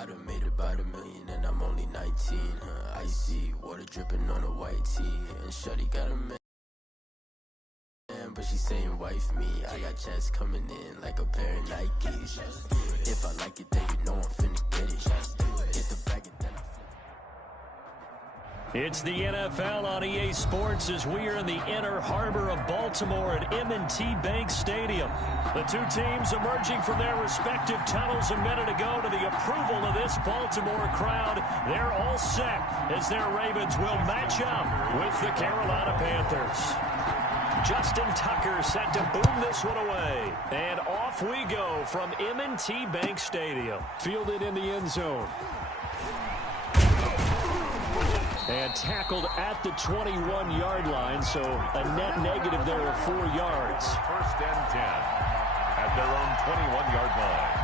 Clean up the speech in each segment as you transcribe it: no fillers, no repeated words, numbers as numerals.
I done made about $1 million and I'm only 19. Icy water dripping on a white tee, and shorty got a man, but she saying wife me. I got checks coming in like a pair of Nikes. If I like it, then you know I'm finna get it. Get the bag and then I flip. It's the NFL on EA Sports as we are in the inner harbor of Baltimore at M&T Bank Stadium. The two teams emerging from their respective tunnels a minute ago to the approval of this Baltimore crowd. They're all set as their Ravens will match up with the Carolina Panthers. Justin Tucker set to boom this one away. And off we go from M&T Bank Stadium. Fielded in the end zone. And tackled at the 21-yard line, so a net negative there of 4 yards. First and 10 at their own 21-yard line.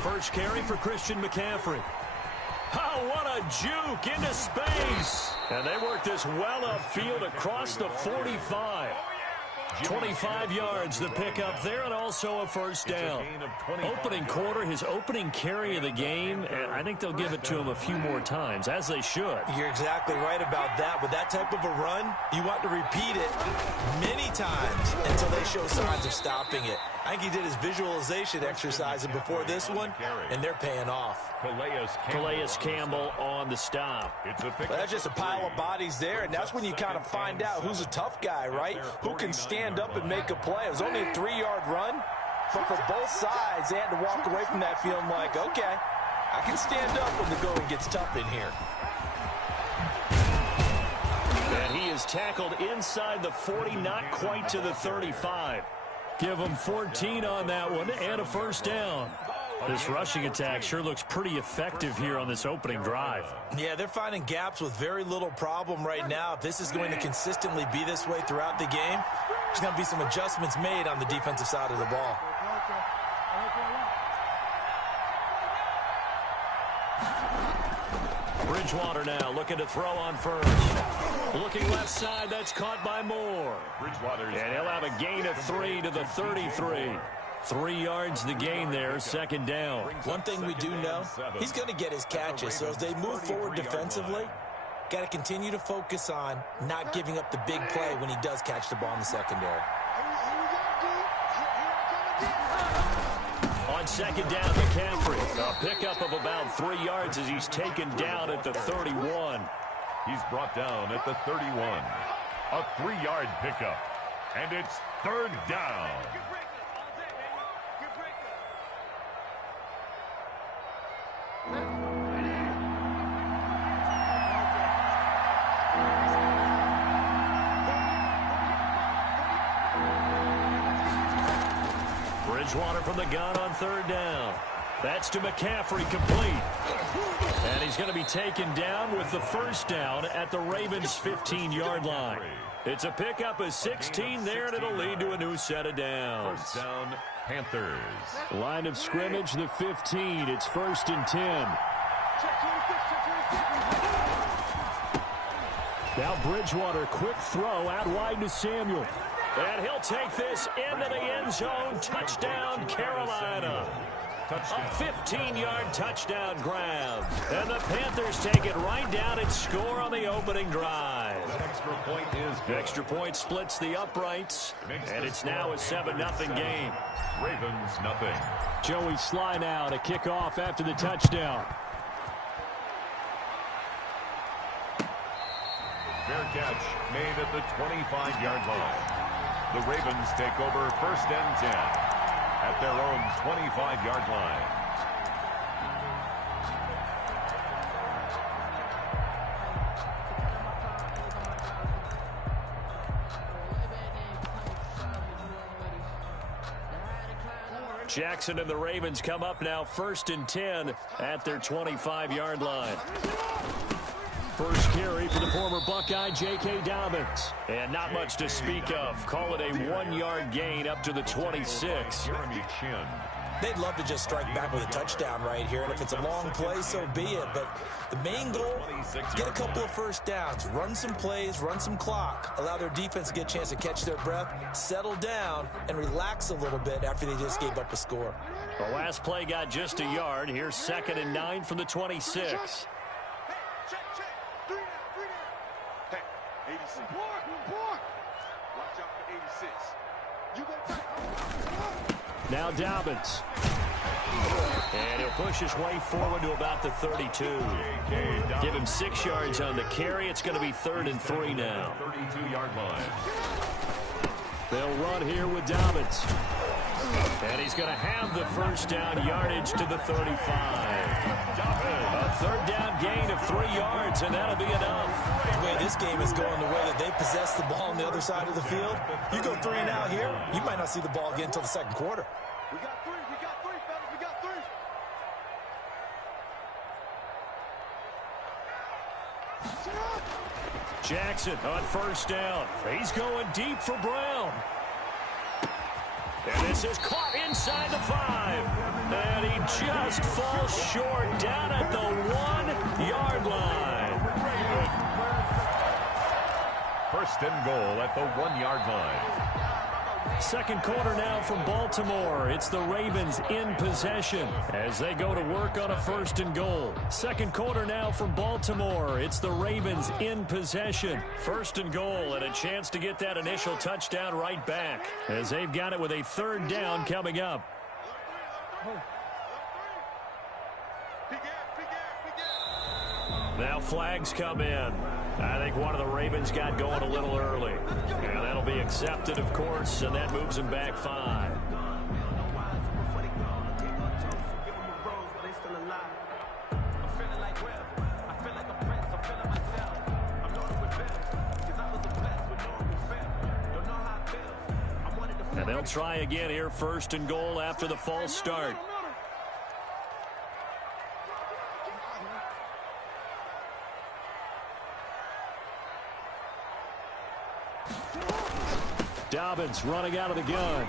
First carry for Christian McCaffrey. Oh, what a juke into space. And they work this well upfield across the 45. 25 yards the pickup there, and also a first down. Opening quarter, his opening carry of the game, and I think they'll give it to him a few more times, as they should. You're exactly right about that. With that type of a run, you want to repeat it many times until they show signs of stopping it. I think he did his visualization exercise before this one, and they're paying off. Calais Campbell on the stop. But that's just a pile of bodies there, and that's when you kind of find out who's a tough guy, right? Who can stand up and make a play. It was only a 3-yard run, but for both sides, they had to walk away from that feeling like, okay, I can stand up when the going gets tough in here. And he is tackled inside the 40, not quite to the 35. Give him 14 on that one and a first down. This rushing attack sure looks pretty effective here on this opening drive. Yeah, they're finding gaps with very little problem right now. If this is going to consistently be this way throughout the game, there's going to be some adjustments made on the defensive side of the ball. Bridgewater now looking to throw on first. Looking left side, that's caught by Moore. And he'll have a gain of 3 to the 33. 3 yards the gain there, second down. One thing we do know, he's going to get his catches. So as they move forward defensively, got to continue to focus on not giving up the big play when he does catch the ball in the secondary. On second down, McCaffrey. A pickup of about 3 yards as he's taken down at the 31. He's brought down at the 31. A 3-yard pickup. And it's third down. Bridgewater from the gun on third down. That's to McCaffrey, complete. And he's going to be taken down with the first down at the Ravens' 15-yard line. It's a pickup of 16 there, and it'll lead to a new set of downs. First down, Panthers. Line of scrimmage, the 15. It's first and 10. Now Bridgewater, quick throw out wide to Samuel. And he'll take this into the end zone. Touchdown, Carolina. A 15-yard touchdown grab. And the Panthers take it right down and score on the opening drive. Extra point is good. Extra point splits the uprights. And it's now a 7-0 game. Ravens nothing. Joey Sly now to kick off after the touchdown. Fair catch made at the 25-yard line. The Ravens take over first and 10 at their own 25-yard line. Jackson and the Ravens come up now first and 10 at their 25-yard line. First carry for the former Buckeye, J.K. Dobbins. And not much to speak of. Call it a 1-yard gain up to the 26. Jeremy Chin. they'd love to just strike back with a touchdown right here, and if it's a long play, so be it. But the main goal, get a couple of first downs, run some plays, run some clock, allow their defense to get a chance to catch their breath, settle down, and relax a little bit after they just gave up a score. The last play got just a yard. Here's 2nd and 9 from the 26. Hey, 86. Watch out for 86. Now Dobbins. And he'll push his way forward to about the 32. Give him 6 yards on the carry. It's going to be 3rd and 3 now. 32-yard line. They'll run here with Dobbins. And he's going to have the first down, yardage to the 35. A 3rd down gain of 3 yards, and that'll be enough. The way this game is going, the way that they possess the ball on the other side of the field, you go 3 and out here, you might not see the ball again until the 2nd quarter. We got 3, fellas, we got 3. Jackson on first down. He's going deep for Brown. And this is caught inside the 5. And he just falls short down at the 1-yard line. 1st and goal at the 1-yard line. 2nd quarter now from Baltimore. It's the Ravens in possession as they go to work on a 1st and goal. 2nd quarter now from Baltimore. It's the Ravens in possession. 1st and goal and a chance to get that initial touchdown right back as they've got it with a 3rd down coming up. Now flags come in. I think one of the Ravens got going a little early. And that'll be accepted, of course, and that moves them back 5. And they'll try again here, 1st and goal after the false start. Dobbins running out of the gun.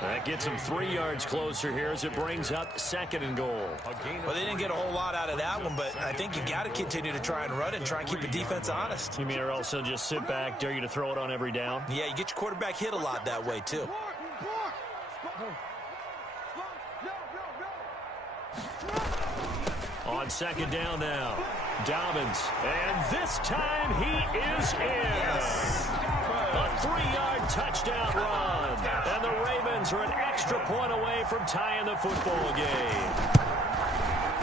That gets him 3 yards closer here as it brings up 2nd and goal. Well, they didn't get a whole lot out of that one, but I think you got to continue to try and run it and try and keep the defense honest. You mean or also just sit back, dare you to throw it on every down? Yeah, you get your quarterback hit a lot that way, too. On 2nd down now, Dobbins, and this time he is in. Yes. A 3-yard touchdown run, and the Ravens are an extra point away from tying the football game.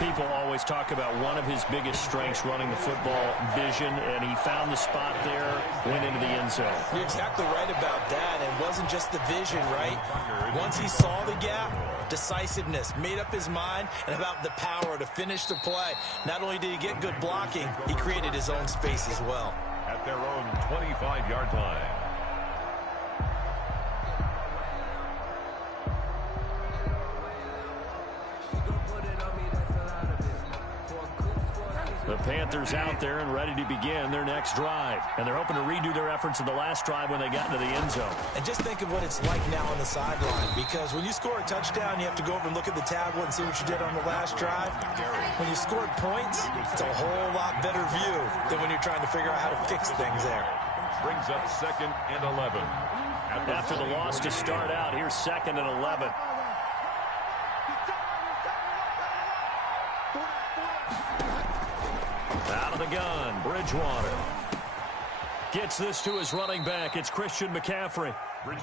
People always talk about one of his biggest strengths running the football, vision, and he found the spot there, went into the end zone. You're exactly right about that. It wasn't just the vision, right? Once he saw the gap, decisiveness, made up his mind, and about the power to finish the play. Not only did he get good blocking, he created his own space as well. At their own 25-yard line. The Panthers out there and ready to begin their next drive. And they're hoping to redo their efforts in the last drive when they got into the end zone. And just think of what it's like now on the sideline, because when you score a touchdown, you have to go over and look at the tablet and see what you did on the last drive. When you scored points, it's a whole lot better view than when you're trying to figure out how to fix things there. Brings up 2nd and 11. After the loss to start out, here's 2nd and 11. Out of the gun, Bridgewater. Gets this to his running back. It's Christian McCaffrey.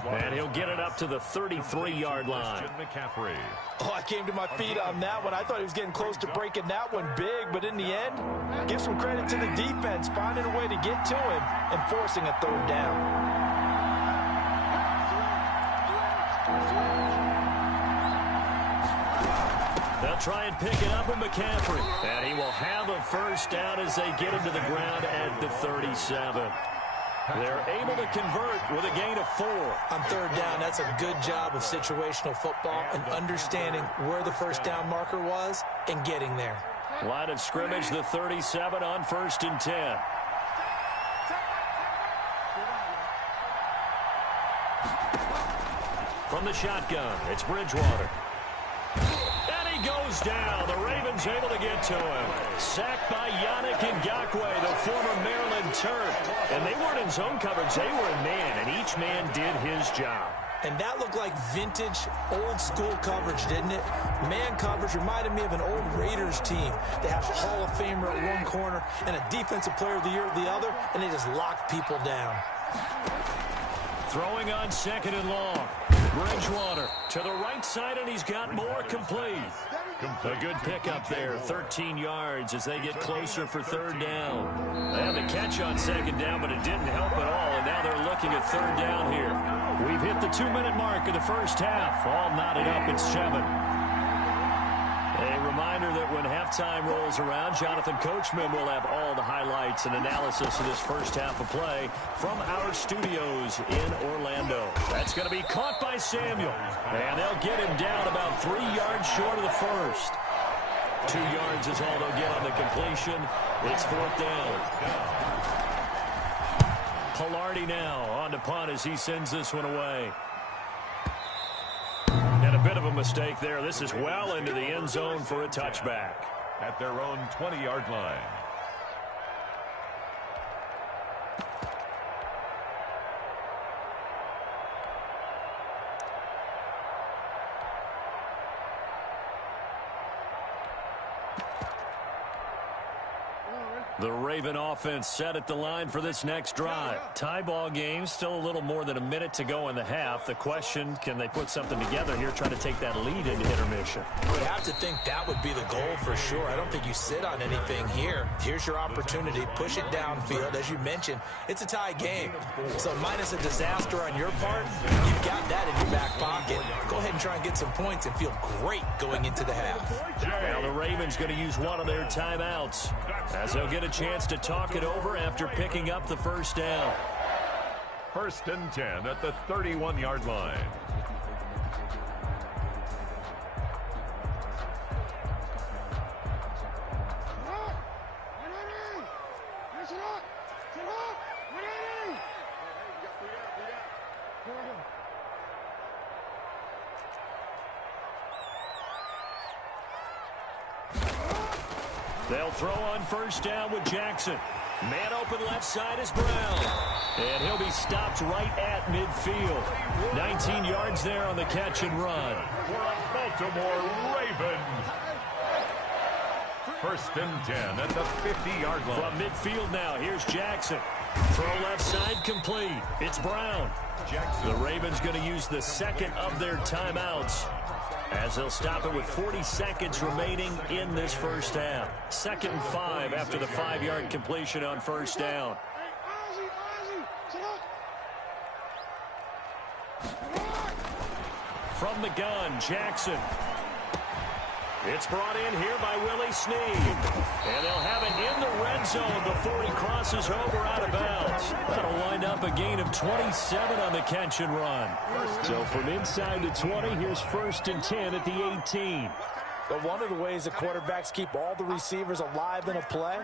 And he'll get it up to the 33-yard line. McCaffrey. Oh, I came to my feet on that one. I thought he was getting close to breaking that one big, but in the end, give some credit to the defense, finding a way to get to him and forcing a 3rd down. They'll try and pick it up with McCaffrey. And he will have a first down as they get him to the ground at the 37. They're able to convert with a gain of 4. On 3rd down, that's a good job of situational football and understanding where the first down marker was and getting there. Line of scrimmage, the 37 on 1st and 10. From the shotgun, it's Bridgewater. goes down. The Ravens able to get to him. Sacked by Yannick Ngakoue, the former Maryland Terp. And they weren't in zone coverage. They were in man, and each man did his job. And that looked like vintage, old-school coverage, didn't it? Man coverage reminded me of an old Raiders team. They have a Hall of Famer at one corner and a Defensive Player of the Year at the other, and they just locked people down. Throwing on 2nd and long. Bridgewater to the right side, and he's got more complete. A good pickup there, 13 yards as they get closer for 3rd down. They had the catch on 2nd down, but it didn't help at all, and now they're looking at 3rd down here. We've hit the 2-minute mark of the first half. All knotted up at 7. A reminder that when halftime rolls around, Jonathan Coachman will have all the highlights and analysis of this first half of play from our studios in Orlando. That's going to be caught by Samuel. And they'll get him down about 3 yards short of the first. 2 yards is all they'll get on the completion. It's 4th down. Pilardi now on to punt as he sends this one away. And a bit of a mistake there. This is well into the end zone for a touchback. At their own 20-yard line. The Raven offense set at the line for this next drive. Tie ball game, still a little more than a minute to go in the half. The question, can they put something together here, try to take that lead into intermission? You would have to think that would be the goal for sure. I don't think you sit on anything here. Here's your opportunity. Push it downfield. As you mentioned, it's a tie game. So minus a disaster on your part, you've got that in your back pocket. Go ahead and try and get some points and feel great going into the half. Now the Ravens going to use one of their timeouts as they'll get a chance to talk it over after picking up the first down. 1st and 10 at the 31-yard line. They'll throw on 1st down with Jackson. Man open left side is Brown. And he'll be stopped right at midfield. 19 yards there on the catch and run. For a Baltimore Raven. 1st and 10 at the 50-yard line. From midfield now, here's Jackson. Throw left side complete. It's Brown. Jackson. The Ravens going to use the 2nd of their timeouts as they'll stop it with 40 seconds remaining in this first half. 2nd and 5 after the 5-yard completion on 1st down. From the gun, Jackson. It's brought in here by Willie Snead. And they'll have it in the red zone before he crosses over out of bounds. That'll wind up a gain of 27 on the catch and run. So from inside the 20, here's 1st and 10 at the 18. But one of the ways that quarterbacks keep all the receivers alive in a play,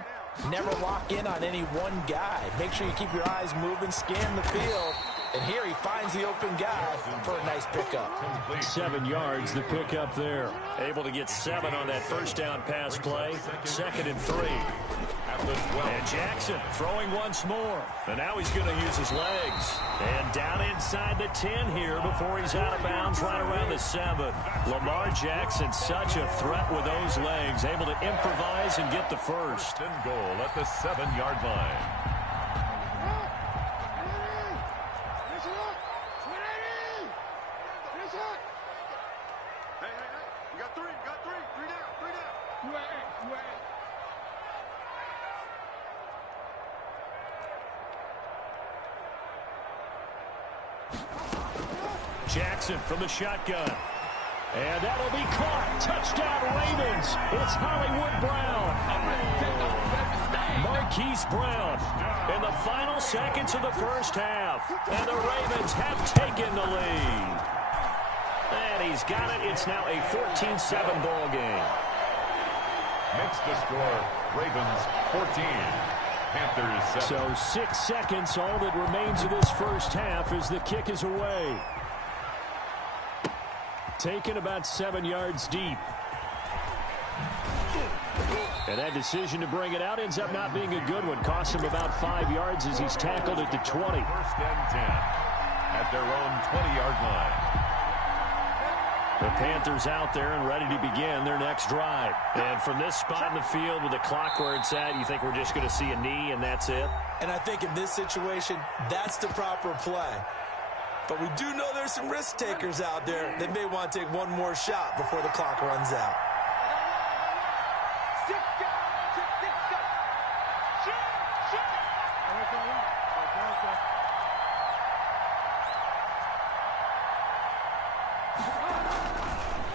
never lock in on any one guy. Make sure you keep your eyes moving, scan the field. And here he finds the open guy for a nice pickup. 7 yards, the pickup there. Able to get 7 on that 1st down pass play. 2nd and 3. And Jackson throwing once more. And now he's going to use his legs. And down inside the 10 here before he's out of bounds right around the 7. Lamar Jackson, such a threat with those legs. Able to improvise and get the first. And goal at the 7-yard line. Jackson from the shotgun. And that'll be caught. Touchdown Ravens. It's Hollywood Brown. Marquise Brown in the final seconds of the first half. And the Ravens have taken the lead. And he's got it. It's now a 14-7 ball game. Makes the score. Ravens 14. Panthers 7. So 6 seconds, all that remains of this first half as the kick is away. Taken about 7 yards deep. And that decision to bring it out ends up not being a good one. Costs him about 5 yards as he's tackled at the 20. First and 10 at their own 20-yard line. The Panthers out there and ready to begin their next drive. And from this spot in the field with the clock where it's at, you think we're just going to see a knee and that's it? And I think in this situation, that's the proper play. But we do know there's some risk takers out there that may want to take one more shot before the clock runs out.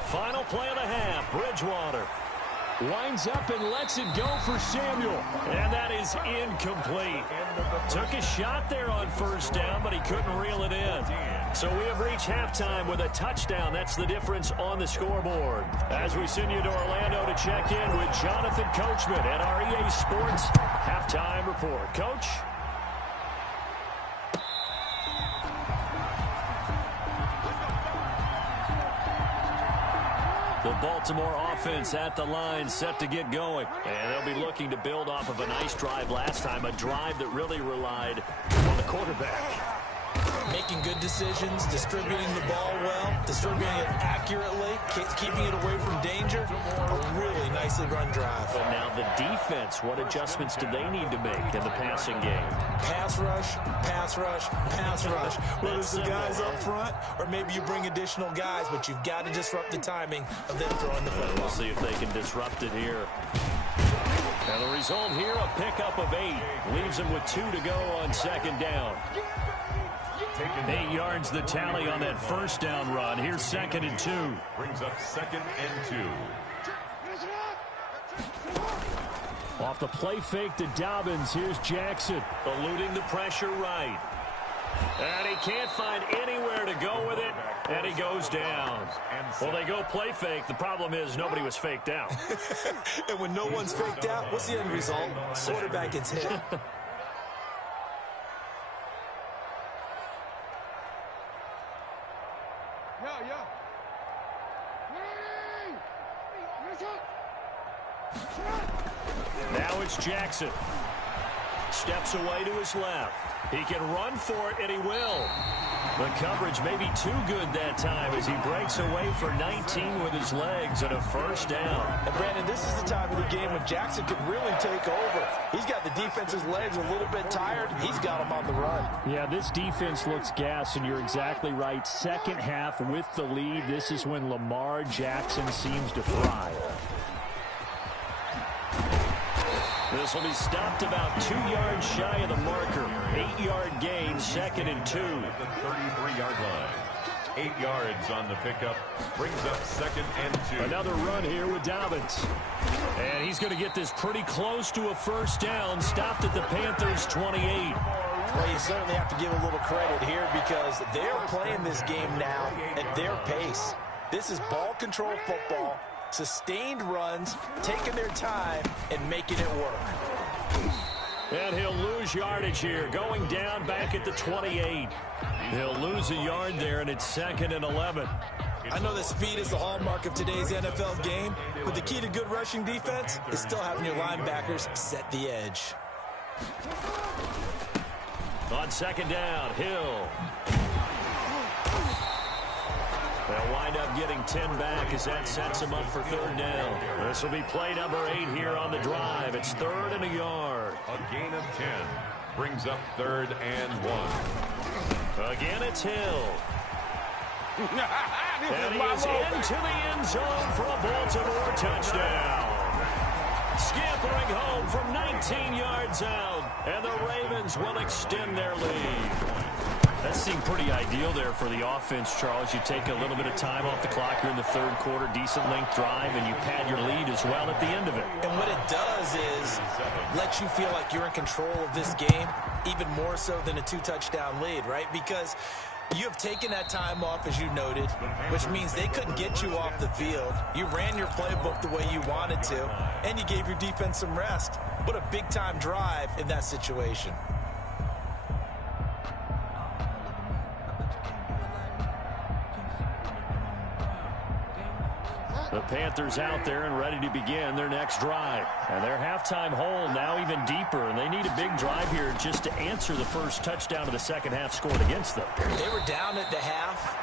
Final play of the half. Bridgewater winds up and lets it go for Samuel. And that is incomplete. Took a shot there on first down, but he couldn't reel it in. So we have reached halftime with a touchdown. That's the difference on the scoreboard. As we send you to Orlando to check in with Jonathan Coachman at our EA Sports Halftime Report. Coach? The Baltimore offense at the line, set to get going. And they'll be looking to build off of a nice drive last time, a drive that really relied on the quarterback. Making good decisions, distributing the ball well, distributing it accurately, keeping it away from danger. A really nicely run drive. But now the defense, what adjustments do they need to make in the passing game? Pass rush, pass rush, pass rush. Whether it's the guys up front or maybe you bring additional guys, but you've got to disrupt the timing of them throwing the football. We'll see if they can disrupt it here. Now the result here, a pickup of 8. Leaves them with 2 to go on second down. 8 yards the tally on that first down run. Here's 2nd and 2. Brings up 2nd and 2. Off the play fake to Dobbins. Here's Jackson, eluding the pressure right. And he can't find anywhere to go with it, and he goes down. Well, they go play fake. The problem is nobody was faked out. And when no one's faked out, what's the end result? Quarterback gets hit. Now it's Jackson. Steps away to his left. He can run for it, and he will. The coverage may be too good that time as he breaks away for 19 with his legs and a first down. And Brandon, this is the time of the game when Jackson could really take over. He's got the defense's legs a little bit tired. He's got him on the run. Yeah, this defense looks gassed, and you're exactly right. Second half with the lead, this is when Lamar Jackson seems to thrive. This will be stopped about 2 yards shy of the marker. 8-yard gain, 2nd and 2. At the 33-yard line. 8 yards on the pickup. Brings up 2nd and 2. Another run here with Dobbins. And he's going to get this pretty close to a first down. Stopped at the Panthers' 28. Well, you certainly have to give a little credit here because they're playing this game now at their pace. This is ball control football. Sustained runs, taking their time, and making it work. And he'll lose yardage here, going down back at the 28. He'll lose a yard there, and it's 2nd and 11. I know that speed is the hallmark of today's NFL game, but the key to good rushing defense is still having your linebackers set the edge. On 2nd down, Hill. They'll wind up getting 10 back as that sets them up for 3rd down. This will be play number 8 here on the drive. It's 3rd and a yard. A gain of 10. Brings up 3rd and 1. Again, it's Hill. And he is into the end zone for a Baltimore touchdown. Scampering home from 19 yards out. And the Ravens will extend their lead. That seemed pretty ideal there for the offense, Charles. You take a little bit of time off the clock here in the 3rd quarter, decent length drive, and you pad your lead as well at the end of it. And what it does is let you feel like you're in control of this game, even more so than a 2-touchdown lead, right? Because you have taken that time off, as you noted, which means they couldn't get you off the field. You ran your playbook the way you wanted to, and you gave your defense some rest. What a big-time drive in that situation. The Panthers out there and ready to begin their next drive. And their halftime hole now even deeper, and they need a big drive here just to answer the first touchdown of the second half scored against them. They were down at the half.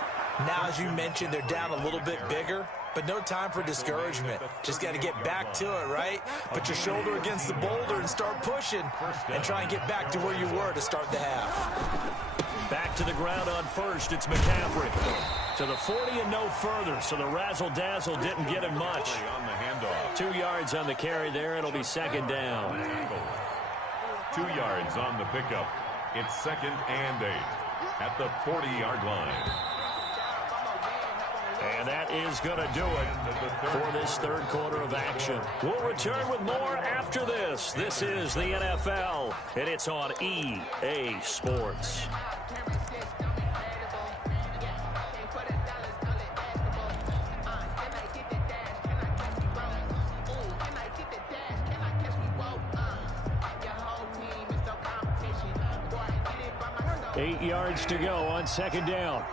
Now, as you mentioned, they're down a little bit bigger, but no time for discouragement. Just got to get back to it, right? Put your shoulder against the boulder and start pushing and try and get back to where you were to start the half. Back to the ground on first. It's McCaffrey. To the 40 and no further, so the razzle-dazzle didn't get him much. 2 yards on the carry there. It'll be second down. 2 yards on the pickup. It's 2nd and 8 at the 40-yard line. And that is going to do it for this third quarter of action. We'll return with more after this. This is the NFL, and it's on EA Sports. Eight yards to go on second down.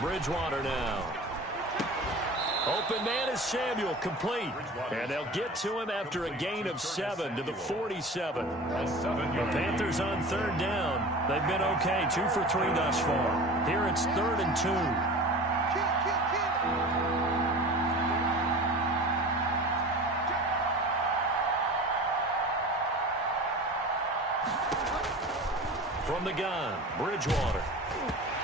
Bridgewater now. Open man is Samuel, complete. And they'll get to him after a gain of 7 to the 47. The Panthers on third down. They've been okay, 2 for 3 thus far. Here it's 3rd and 2. From the gun, Bridgewater.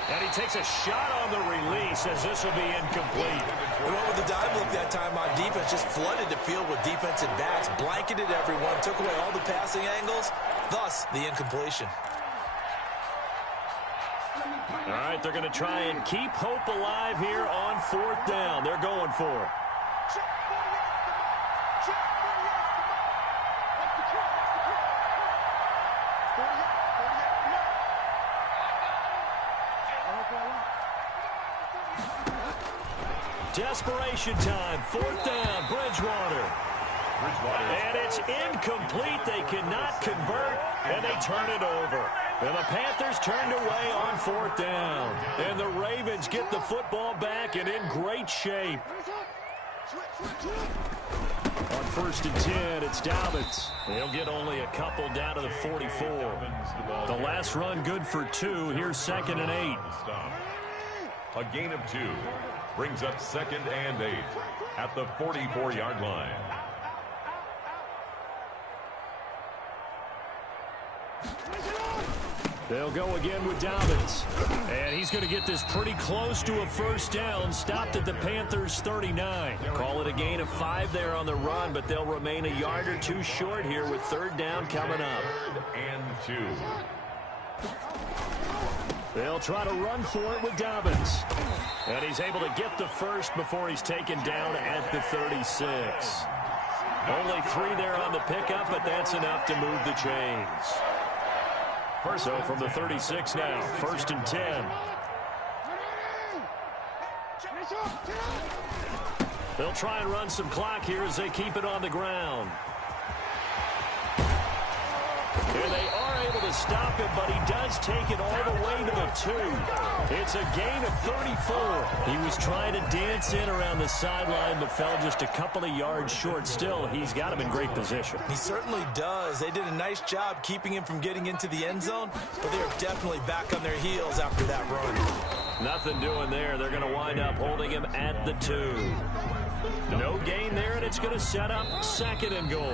And he takes a shot on the release as this will be incomplete. We went with the dive look that time on defense. Just flooded the field with defensive backs. Blanketed everyone. Took away all the passing angles. Thus, the incompletion. All right, they're going to try and keep hope alive here on 4th down. They're going for it. Desperation time. 4th down, Bridgewater. And it's incomplete. They cannot convert, and they turn it over. And the Panthers turned away on 4th down. And the Ravens get the football back and in great shape. On 1st and 10, it's Dobbins. They'll get only a couple down to the 44. The last run good for 2. Here's 2nd and 8. A gain of 2 brings up 2nd and 8 at the 44-yard line. They'll go again with Dobbins. And he's going to get this pretty close to a first down. Stopped at the Panthers' 39. Call it a gain of 5 there on the run, but they'll remain a yard or 2 short here with 3rd down coming up. 3rd and 2. They'll try to run for it with Dobbins. And he's able to get the first before he's taken down at the 36. Only 3 there on the pickup, but that's enough to move the chains. So from the 36 now, 1st and 10. They'll try and run some clock here as they keep it on the ground. And they are able to stop him, but he does take it all the way to the 2. It's a gain of 34. He was trying to dance in around the sideline, but fell just a couple of yards short. Still, he's got him in great position. He certainly does. They did a nice job keeping him from getting into the end zone, but they are definitely back on their heels after that run. Nothing doing there. They're going to wind up holding him at the 2. No gain there, and it's going to set up 2nd and goal.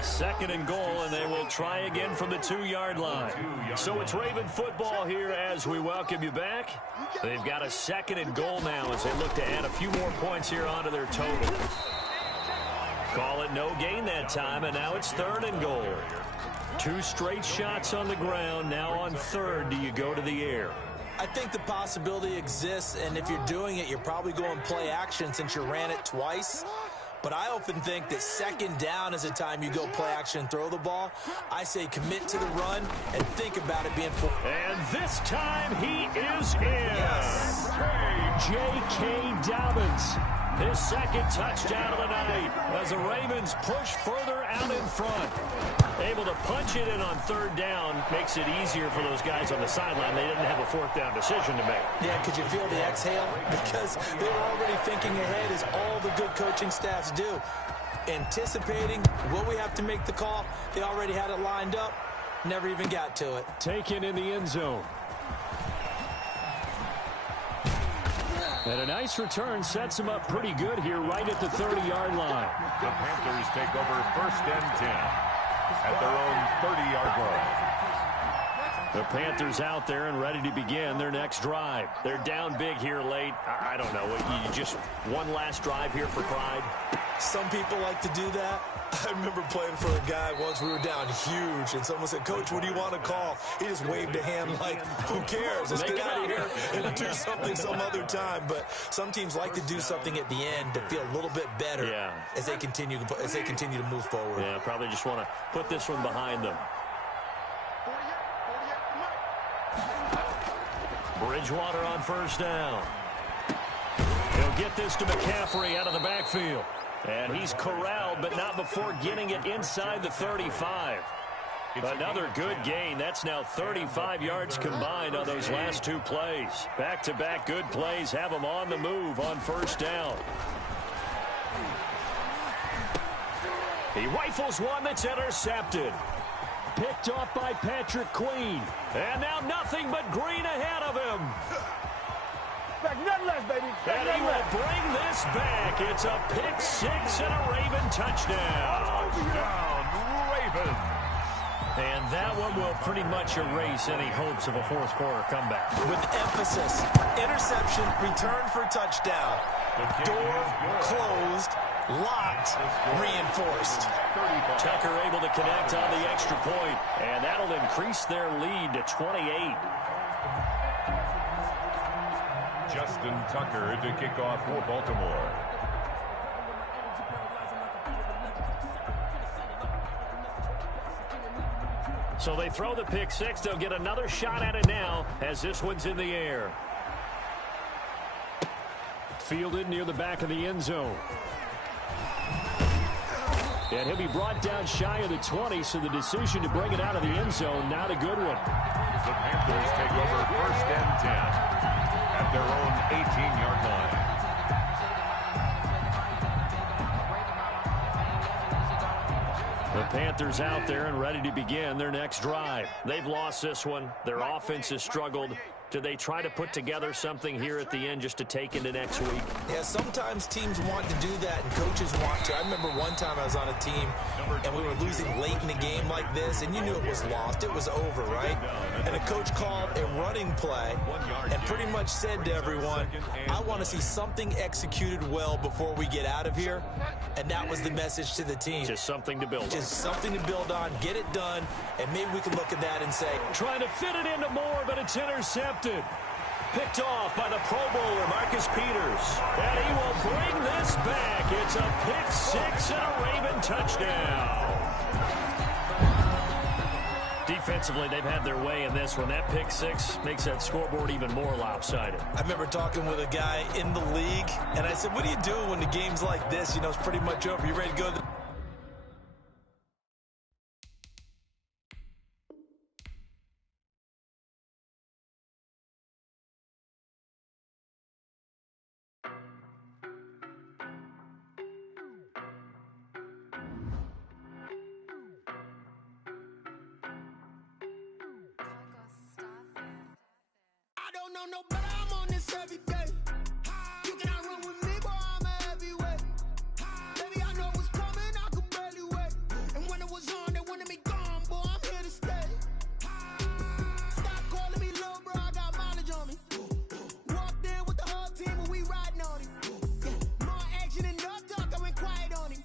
2nd and goal, and they will try again from the 2-yard line. So it's Raven football here as we welcome you back. They've got a 2nd and goal now as they look to add a few more points here onto their total. Call it no gain that time, and now it's 3rd and goal. 2 straight shots on the ground. Now on 3rd, do you go to the air? I think the possibility exists, and if you're doing it, you're probably going play action since you ran it twice. But I often think that 2nd down is a time you go play action and throw the ball. I say commit to the run and think about it being full. And this time he is in. Yes. J.K. Dobbins His second touchdown of the night as the Ravens push further out in front. Able to punch it in on third down makes it easier for those guys on the sideline. They didn't have a fourth down decision to make. Yeah, could you feel the exhale? Because they were already thinking ahead, as all the good coaching staffs do. Anticipating, will we have to make the call? They already had it lined up. Never even got to it. Taken in the end zone. And a nice return sets him up pretty good here right at the 30-yard line. The Panthers take over 1st and 10 at their own 30-yard line. The Panthers out there and ready to begin their next drive. They're down big here late. I don't know. You just one last drive here for pride. Some people like to do that. I remember playing for a guy once. We were down huge, and someone said, "Coach, what do you want to call?" He just waved a hand like, who cares? Let's get out of here and do something some other time. But some teams like to do something at the end to feel a little bit better as they continue to move forward. Yeah, probably just want to put this one behind them. Bridgewater on first down. He'll get this to McCaffrey out of the backfield. And he's corralled, but not before getting it inside the 35. Another good gain. That's now 35 yards combined on those last two plays. Back-to-back good plays have him on the move on first down. He rifles one that's intercepted. Picked off by Patrick Queen. And now nothing but green ahead of him. Nothing less, baby. And he will bring this back. It's a pick six and a Raven touchdown. Touchdown, Ravens. And that one will pretty much erase any hopes of a fourth quarter comeback. With emphasis, interception, return for touchdown. Door closed, locked, reinforced. Tucker able to connect on the extra point, and that'll increase their lead to 28. Justin Tucker to kick off for Baltimore. So they throw the pick six. They'll get another shot at it now as this one's in the air. Fielded near the back of the end zone. And he'll be brought down shy of the 20, so the decision to bring it out of the end zone, not a good one. The Panthers take over 1st and 10 at their own 18-yard line. The Panthers out there and ready to begin their next drive. They've lost this one. Their offense has struggled. Do they try to put together something here at the end just to take into next week? Yeah, sometimes teams want to do that and coaches want to. I remember one time I was on a team and we were losing late in the game like this, and you knew it was lost. It was over, right? And the coach called a running play and pretty much said to everyone, I want to see something executed well before we get out of here. And that was the message to the team. Just something to build on. Just something to build on, get it done, and maybe we can look at that and say, trying to fit it into Moore, but it's intercepted. Picked off by the Pro Bowler, Marcus Peters. And he will bring this back. It's a pick six and a Raven touchdown. Defensively, they've had their way in this one. That pick six makes that scoreboard even more lopsided. I remember talking with a guy in the league, and I said, what do you do when the game's like this? You know, it's pretty much over. You ready to go to the... I don't know no better, I'm on this every day. You cannot run with me, boy, I'm a heavyweight. Baby, I know what's coming, I could barely wait. And when it was on, they wanted me gone, boy, I'm here to stay. Stop calling me little bro, I got mileage on me. Walked in with the whole team and we riding on him. Yeah, more action and no talk, I went quiet on him.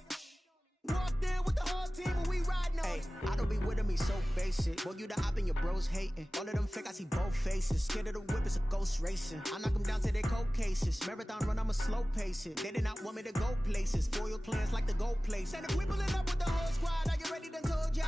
Walked in with the whole team and we riding on him. I don't be with him, he's so basic. Boy, you the op and your bros hating. All of them fake, I see both faces. Scared of the whip, it's a ghost racing. I knock them down to their cold cases. Marathon run, I'ma slow pace it. They did not want me to go places. Foil plans like the gold place. And if we pulling up with the whole squad, I get ready to told ya.